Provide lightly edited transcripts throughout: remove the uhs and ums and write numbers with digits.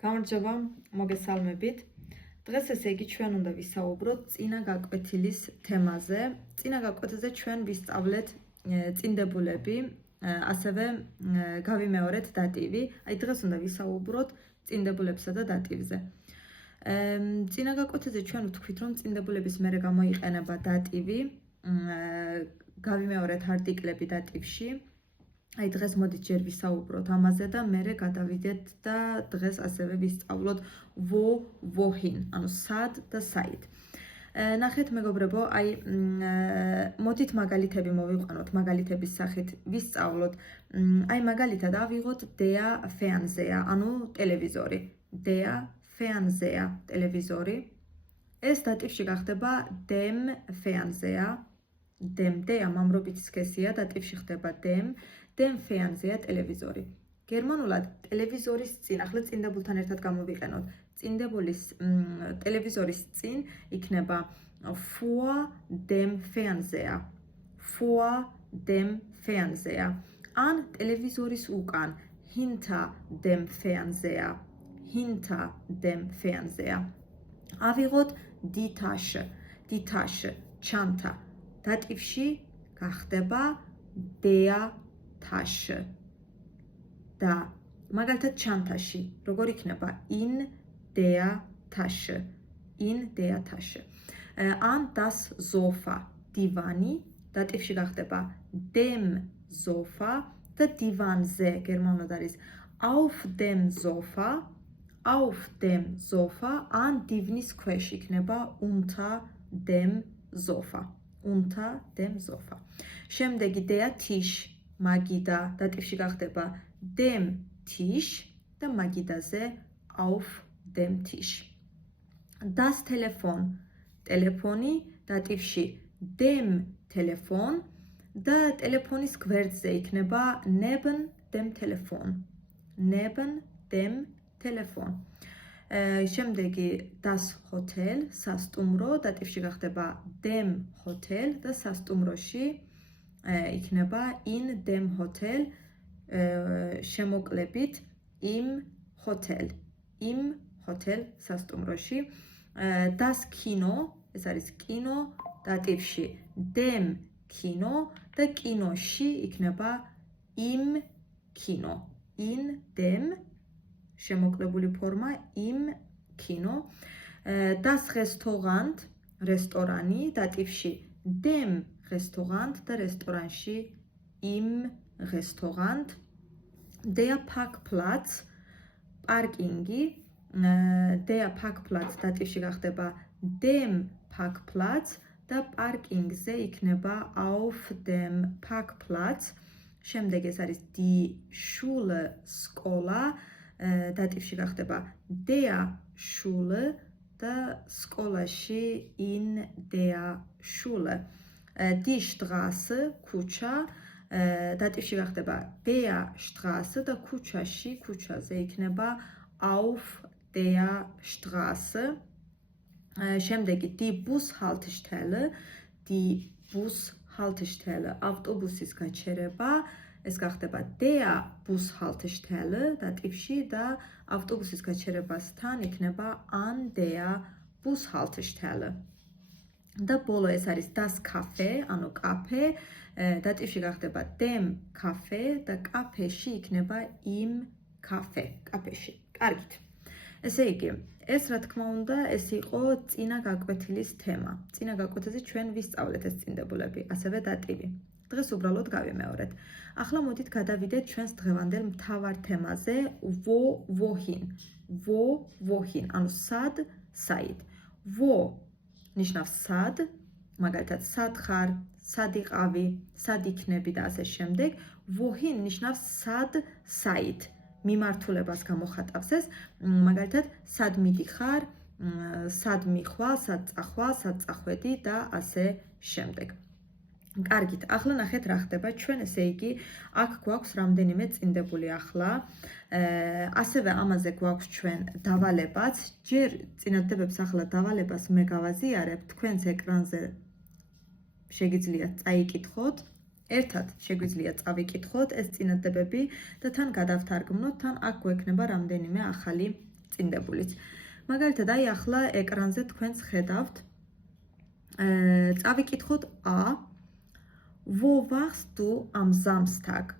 გამარჯობა, მოგესალმებით. დღეს ესე იგი ჩვენ უნდა ვისაუბროთ წინა გაკვეთილის თემაზე. წინა გაკვეთილზე ჩვენ ვისწავლეთ წინდებულები, ასევე გავიმეორეთ დატივი. აი დღეს უნდა ვისაუბროთ წინდებულებსა და დატივზე. წინა გაკვეთილზე ჩვენ ვთქვით, რომ წინდებულების მერე გამოიყენება დატივი, გავიმეორეთ არტიკლები დატივში. აი დღეს მოდით ჯერ ვისაუბროთ ამაზე და მერე გადავიდეთ და დღეს ასევე ვისწავლოთ ვოჰინ, ანუ სად და საით. ნახეთ მეგობრებო, აი მოდით მაგალითები მოვიყვანოთ, მაგალითების სახით ვისწავლოთ. აი მაგალითად ავიღოთ დეა ფერნზეა, ანუ ტელევიზორი. დეა ფერნზეა, ტელევიზორი. ეს დატივში გახდება დემ ფერნზეა. დემ დეა მამრობითი სქესია, დატივში ხდება დემ. დემ ფერნზეა ტელევიზორი. გერმანულად ტელევიზორის წინ, ახლა წინდებულთან ერთად გამოვიყენოთ. წინდებულის ტელევიზორის წინ იქნება vor dem Fernseher. Vor dem Fernseher. ან ტელევიზორის უკან hinter dem Fernseher. Hinter dem Fernseher. ავიღოთ die Tasche. Die Tasche, ჩანთა. დატივში გახდება der Tasche. და მაგალითად ჩანთაში როგორ იქნება in der Tasche. In der Tasche. ან das Sofa, დივანი, დატივში გახდება dem Sofa და დივანზე გერმანულად არის auf dem Sofa. Auf dem Sofa ან დივნის ქვეშ იქნება unter dem Sofa. Unter dem Sofa. შემდეგი der Tisch, მაგიდა, დატივში გახდება dem Tisch და მაგიდაზე auf dem Tisch. Das Telefon, ტელეფონი, დატივში dem Telefon და ტელეფონის გვერდზე იქნება neben dem Telefon. Neben dem Telefon. შემდეგი das Hotel, სასტუმრო, დატივში გახდება dem Hotel და სასტუმროში იქნება in dem Hotel, შემოკლებით im Hotel. Im Hotel სასტუმროში. Das Kino, ეს არის კინო, დატივში dem Kino და კინოში იქნება im Kino. In dem, შემოკლებული ფორმა im Kino. Das Restaurant, რესტორანი, დატივში dem Restaurant და რესტორანში im Restaurant. Der Parkplatz, პარკინგი, der Parkplatz დატივში გახდება dem Parkplatz და პარკინგზე იქნება auf dem Parkplatz. შემდეგ ეს არის die Schule, სკოლა, დატივში გახდება der Schule და სკოლაში in der Schule. Die Straße, ქუჩა, დატივში გახდება der Straße და ქუჩაში, ქუჩაზე იქნება auf der Straße. შემდეგი die Bushaltestelle, die Bushaltestelle, ავტობუსის გაჩერება, ეს გახდება der Bushaltestelle, დატივში და ავტობუსის გაჩერებასთან იქნება an der Bushaltestelle. და ბოლო ეს არის das Café, ანუ კაფე, დატივში გახდება dem Café და კაფეში იქნება im Café, კაფეში. კარგით. ესე იგი, ეს რა თქმა უნდა, ეს იყო წინა გაკვეთილის თემა. წინა გაკვეთილზე ჩვენ ვისწავლეთ ეს წინდებულები, ასევე დატივი. დღეს უბრალოდ გავიმეორეთ. ახლა მოდით გადავიდეთ ჩვენს დღევანდელ მთავარ თემაზე, ვოჰინ. ვოჰინ, ანუ სად, საით. ვო ნიშნავს სად, მაგალითად სად ხარ, სად იყავი, სად იქნები და ასე შემდეგ. ვოჰინ ნიშნავს სად, საით. მიმართულებას გამოხატავს ეს, მაგალითად სად მიდიხარ, სად მიხვალ, სად წახვალ, სად წახვედი და ასე შემდეგ. კარგით, ახლა ნახეთ რა ხდება ჩვენ, ესე იგი, აქ გვაქვს რამდენიმე წინდებული ახლა. ასევე ამაზე გვაქვს ჩვენ დავალებაც. ჯერ წინადადებებს ახლა დავალებას მე გავაზიარებ, თქვენს ეკრანზე შეგიძლიათ წაიკითხოთ. ერთად შეგვიძლია წავიკითხოთ ეს წინადადებები და თან გადავთარგმნოთ, თან აქ გვექნება რამდენიმე ახალი წინდებულიც. მაგალითად, აი ახლა ეკრანზე თქვენს ხედავთ. წავიკითხოთ A. Wo warst du am Samstag?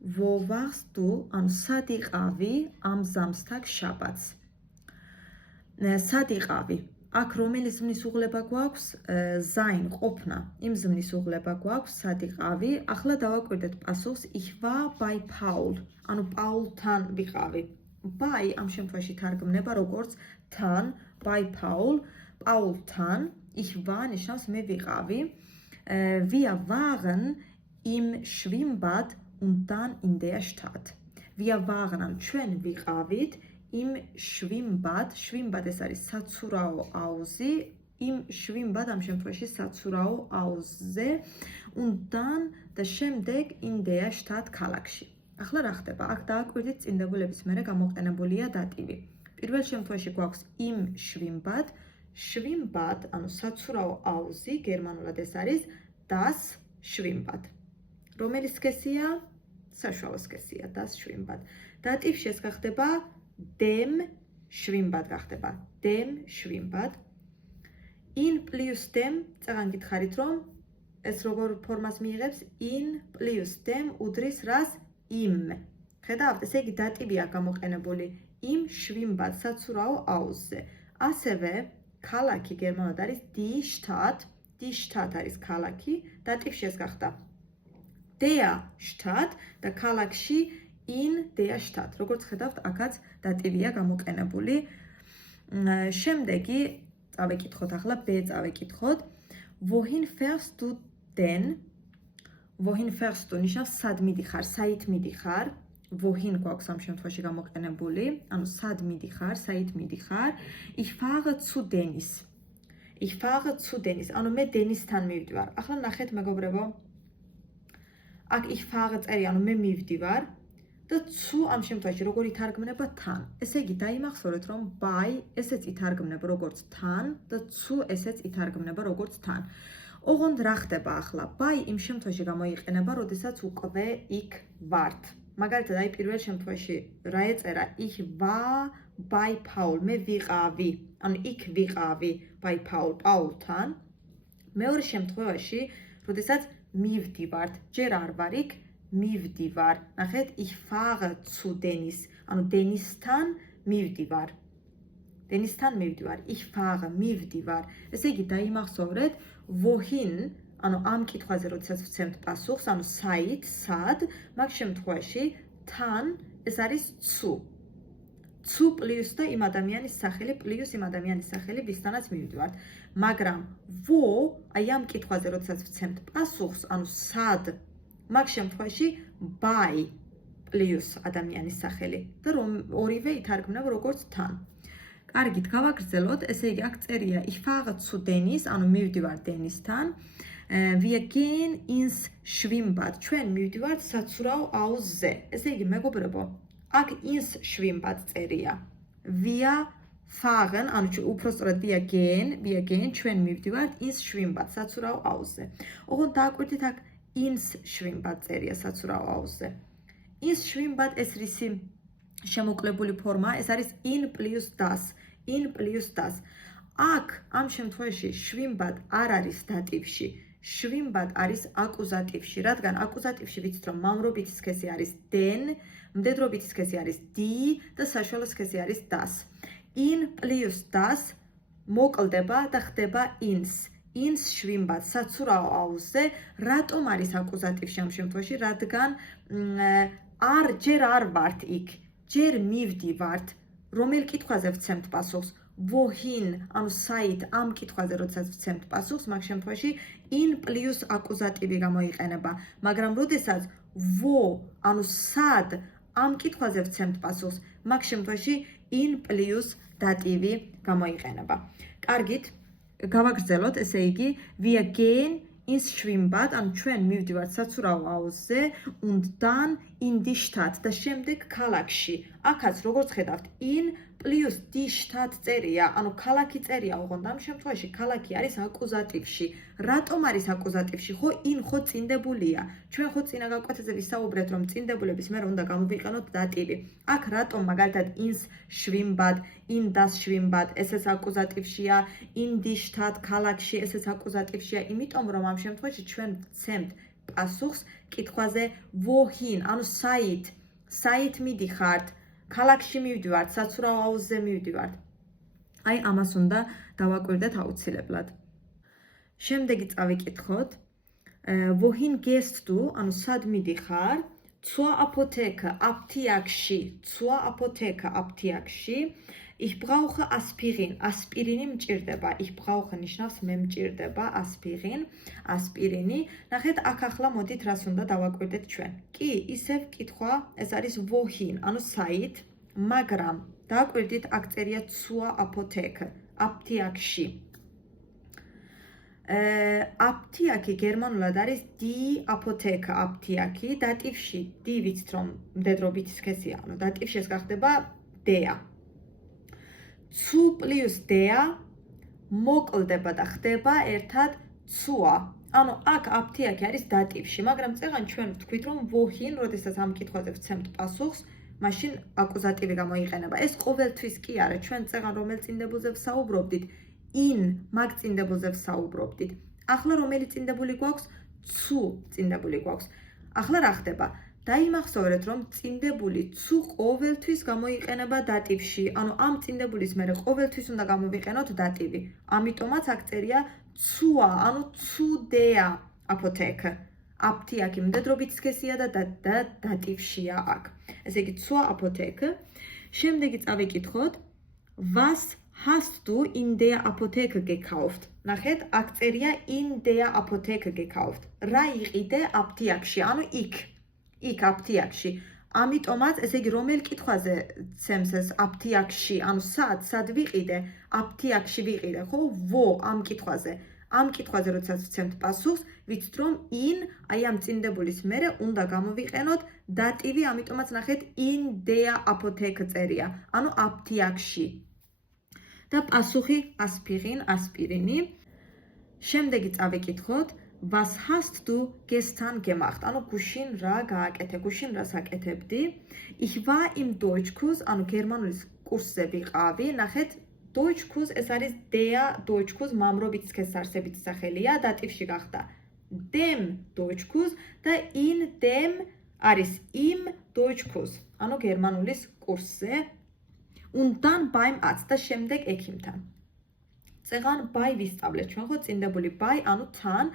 Wo warst du am სად იყავი am Samstag შაბათს? სად იყავი? აქ რომელი ზმნის უღლება გვაქვს? sein, ყოფნა. იმ ზმნის უღლება გვაქვს, სად იყავი? ახლა დავაკვირდეთ პასუხს ich war bei Paul. ანუ პაულთან ვიყავი. Bei ამ შემთხვევაში თარგმნება როგორც თან, bei Paul, პაულთან, ich war ნიშნავს მე ვიყავი. Wir waren im Schwimmbad und dann in der Stadt. Wir waren ან ჩვენ ვიყავით im Schwimmbad, Schwimmbad ეს არის საცურაო აუზი, im Schwimmbad ამ შემთხვევაში საცურაო აუზზე und dann და შემდეგ in der Stadt ქალაქში. ახლა რა ხდება? აქ დააკვირდით წინდებულების მერე გამოყენებულია დატივი. პირველ შემთხვევაში გვაქვს im Schwimmbad, Schwimmbad, ანუ საცურაო აუზი, გერმანულად ეს არის das Schwimmbad. რომელი სქესია? საშუალო სქესია, das Schwimmbad. დატივში ეს გახდება dem Schwimmbad გახდება. dem Schwimmbad. in plus dem, წაღან გითხარით რომ ეს როგორ ფორმას მიიღებს? in plus dem უდრის რას? im. ხედავთ, ესე იგი დატივია გამოყენებული im Schwimmbad საცურაო აუზზე. ასევე ქალაქი გერმანულად არის die Stadt, die Stadt არის ქალაქი, დატივში ეს გახდა der Stadt და ქალაქში in der Stadt. როგორც ხედავთ, აქაც დატივია გამოყენებული. შემდეგი წავეკითხოთ ახლა B წავეკითხოთ. Wohin fährst du denn? Wohin fährst du? ნიშნავს სად მიდიხარ, საით მიდიხარ? Wohin გვაქვს ამ შემთხვევაში გამოყენებული? ანუ სად მიდიხარ, საით მიდიხარ? Ich fahre zu Dennis. Ich fahre zu Dennis. ანუ მე დენისთან მივდივარ. ახლა ნახეთ მეგობრებო. აქ ich fahre წერი, ანუ მე მივდივარ და zu ამ შემთხვევაში როგორ ითარგმნება თან. ესე იგი დაიმახსოვრეთ რომ by ესეც ითარგმნება როგორც თან და zu ესეც ითარგმნება როგორც თან. ოღონდ რა ხდება ახლა? by იმ შემთხვევაში გამოიყენება, როდესაც უკვე იქ ვართ. მაგალითად, აი პირველ შემთხვევაში რა ეწერა? Ich war bei Paul. მე ვიყავი. ანუ იქ ვიყავი by Paul, პაულთან. მეორე შემთხვევაში, როდესაც მივდივართ, ჯერ არ ვარ იქ, მივდივარ. ნახეთ, ich fahre zu Dennis. ანუ დენისთან მივდივარ. დენისთან მივდივარ. Ich fahre მივდივარ. ესე იგი დაიმახსოვრეთ, wohin, ანუ ამ კითხვაზე როდესაც ვცემთ პასუხს, ანუ საით, სად, მაგ შემთხვევაში თან ეს არის zu. zu plus და იმ ადამიანის სახელი plus იმ ადამიანის სახელი, ვისთანაც მივდივართ. მაგრამ wo, აი ამ კითხვაზე როდესაც ვცემთ პასუხს, ანუ სად, მაგ შემთხვევაში by plus ადამიანის სახელი და რომ ორივე ითარგმნება როგორც თან. კარგით, გავაგრძელოთ, ესე იგი აქ წერია ich fahre zu Dennis, ანუ მივდივარ დენისთან. Wir gehen ins Schwimmbad. ჩვენ მივდივართ საცურაო აუზზე. ესე იგი მეგობრებო, აქ ins Schwimmbad წერია. Wir fahren, ანუ უпростоრად wir gehen, ჩვენ მივდივართ ins Schwimmbad, საცურაო აუზზე. ოღონდ დააკვირდით აქ ins Schwimmbad წერია საცურაო აუზზე. ins Schwimmbad ეს რისი შემოკლებული ფორმა, ეს არის in plus das. in plus das. აქ ამ შემთხვევაში Schwimmbad არ არის დატივში. Schwimmbad არის აკუზატივში, რადგან აკუზატივში ვიცით რომ მამრობითი სქესი არის den, მდედრობითი სქესი არის die და საშუალო სქესი არის das. in plus das მოკლდება და ხდება ins. ins Schwimmbad საცურაო აუზზე, რატომ არის აკუზატივში ამ შემთხვევაში, რადგან ჯერ არ ვართ იქ, ჯერ მივდივართ. რომელ კითხვაზე ვცემთ პასუხს? wohin, ანუ საით, ამ კითხვაზე როდესაც ვცემთ პასუხს, მაგ შემთხვევაში in plus აკუზატივი გამოიყენება. მაგრამ როდესაც wo, ანუ სად, ამ კითხვაზე ვცემთ პასუხს, მაგ შემთხვევაში in plus დატივი გამოიყენება. კარგით, გავაგრძელოთ, ესე იგი, wir gehen ins Schwimmbad, ანუ ჩვენ მივდივართ საცურაო აუზზე und dann in die Stadt და შემდეგ ქალაქში. აქაც როგორც ხედავთ, in plus die Stadt წერია, ანუ ქალაქი წერია ოღონდ ამ შემთხვევაში ქალაქი არის აკუზატივში. რატომ არის აკუზატივში? ხო, in ხო წინდებულია. ჩვენ ხო წინა გაკვეთაზე ვისაუბრეთ, რომ წინდებულების მერე უნდა გამოვიყენოთ დატივი. აქ რატომ მაგალითად ins Schwimmbad, in das Schwimmbad ესეც აკუზატივშია, in die Stadt ქალაქში ესეც აკუზატივშია, იმიტომ რომ ამ შემთხვევაში ჩვენ ვცემთ პასუხს კითხვაზე wohin, ანუ საით მიდიხართ, ქალაქში მივდივართ, საცურაო აუზზე მივდივართ. აი ამას უნდა დავაკვირდეთ აუცილებლად. შემდეგი წავიკითხოთ. Wohin gehst du, ანუ სად მიდიხარ? Zur Apotheke, აპთიაქში. Ich brauche Aspirin. ასპირინი მჭირდება. Ich brauche ნიშნავს მე მჭირდება ასპირინი. ნახეთ, აქ ახლა მოდით რას უნდა დავაკვირდეთ ჩვენ. კი, ისევ კითხვა, ეს არის wohin, ანუ საით, მაგრამ დავაკვირდით აქ წერია zur Apotheke, აპთიაქში. აპთიაქი გერმანულად არის die Apotheke, აპთიაქი, დატივში, die ვიცით რომ მდედრობითი სქესია, ანუ დატივში ეს გახდება der. Zu plus der მოკლდება და ხდება ერთად zur. ანუ აქ აპთიაქი არის დატივში, მაგრამ წეგან ჩვენ ვთქვით რომ wohin, როდესაც ამ კითხვაზე ვცემთ პასუხს, მაშინ აკუზატივი გამოიყენება. ეს ყოველთვის კი არა, ჩვენ წეგან რომელ წინდებულზე ვსაუბრობდით, in მაგ წინდებულზე ვსაუბრობდით. ახლა რომელი წინდებული გვაქვს? Zu წინდებული გვაქვს. ახლა რა ხდება? დაიმახსოვრეთ, რომ წინდებული zu ყოველთვის გამოიყენება დატივში, ანუ ამ წინდებულის მერე ყოველთვის უნდა გამოვიყენოთ დატივი. ამიტომაც აქ წერია zur, ანუ zu der Apotheke. აპთიაქი მდედრობით სქესია და დატივშია აქ. ესე იგი zur Apotheke. შემდეგი წავიკითხოთ. Was hast du in der Apotheke gekauft? ნახეთ, აქ წერია in der Apotheke gekauft. რა იყიდე აპთიაქში, ანუ იქ აპთიაქში. ამიტომაც, ესე იგი, რომელ კითხვაზე ცემს ეს აპთიაქში, ანუ სად ვიყიდე? აპთიაქში ვიყიდე, ხო? ამ კითხვაზე. ამ კითხვაზე როდესაც ვცემთ პასუხს, ვიცით რომ in, აი ამ წინდებულის მერე უნდა გამოვიყენოთ დატივი, ამიტომაც ნახეთ in der Apotheke წერია, ანუ აპთიაქში. და პასუხი ასპირინი. შემდეგი წავიკითხოთ. Was hast du gestern gemacht? ანუ გუშინ რა გააკეთე? გუშინ რას აკეთებდი? Ich war im Deutschkurs, ანუ გერმანულის კურსზე ვიყავი. ნახეთ, Deutschkurs ეს არის der Deutschkurs მამრობით სქესარსებით სახელია, დატივში გახდა dem Deutschkurs და in dem არის im Deutschkurs, ანუ გერმანულის კურსზე. Und dann beim Arzt და შემდეგ ექიმთან. წეგან bei ვისწავლეთ ჩვენ ხო წინდებული bei, ანუ თან.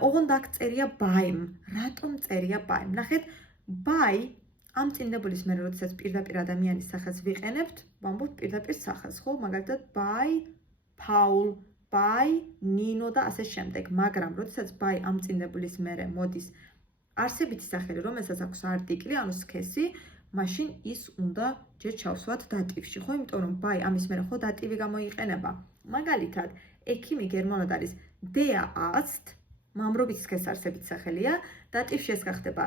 ოღონდ აქ წერია beim. რატომ წერია beim? ნახეთ, bei ამ წინდებულის მერე როდესაც პირდაპირ ადამიანის სახელს ვიყენებთ, ვამბობთ პირდაპირ სახელს, ხო? მაგალითად bei Paul, bei Nino და ასე შემდეგ. მაგრამ როდესაც bei ამ წინდებულის მერე მოდის არსებითი სახელი, რომელსაც აქვს არტიკლი, ანუ სქესი, მაშინ ის უნდა ჯერ ჩავსვათ დატივში, ხო? იმიტომ რომ bei ამის მერე ხო დატივი გამოიყენება. მაგალითად, ექიმი გერმანულად არის der Arzt, მამრობით სქესარსებით სახელია, დატივში ეს გახდება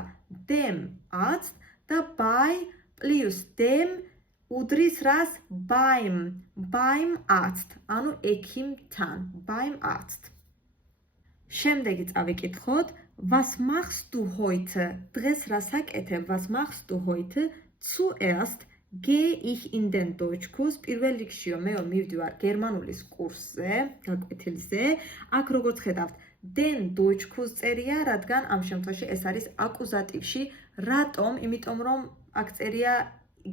dem Arzt და bei plus dem უდრის რას? beim Arzt, ანუ ექიმთან, beim Arzt. შემდეგი წავიკითხოთ. Was machst du heute? დღეს რას აკეთებ? Was machst du heute? Zuerst gehe ich in den Deutschkurs. პირველ რიგშიო მე მივდივარ გერმანულის კურსზე, გაკვეთილზე. აქ როგორც ხედავთ, den Deutschkurs წერია, რადგან ამ შემთხვევაში ეს არის აკუზატივში. რატომ? იმიტომ რომ აქ წერია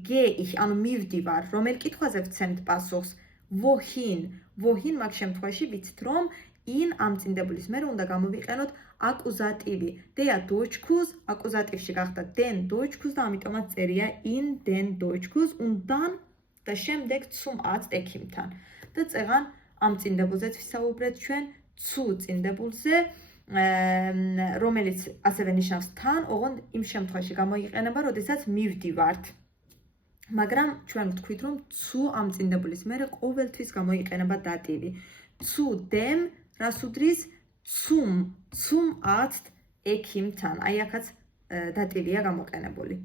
gehe ich, ანუ მივდივარ. რომელ კითხვაზე ვცემთ პასუხს? wohin მაგ შემთხვევაში ვიცით რომ in ამ წინდებულის მერე უნდა გამოვიყენოთ აკუზატივი. Der Deutschkurs აკუზატივში გახდა den Deutschkurs და ამიტომაც წერია in den Deutschkurs und dann და შემდეგ zum Arzt ექიმთან. და წეგან ამ წინდებულზეც ვისაუბრეთ ჩვენ zu წინდებულზე, რომელიც ასევე ნიშნავს თან, ოღონდ იმ შემთხვევაში გამოიყენება, როდესაც მივდივართ. მაგრამ ჩვენ ვთქვით რომ zu ამ წინდებულის მერე ყოველთვის გამოიყენება დატივი. Zu dem რას უდრის? Zum Arzt ექიმთან. აი აქაც დატირია გამოყენებული.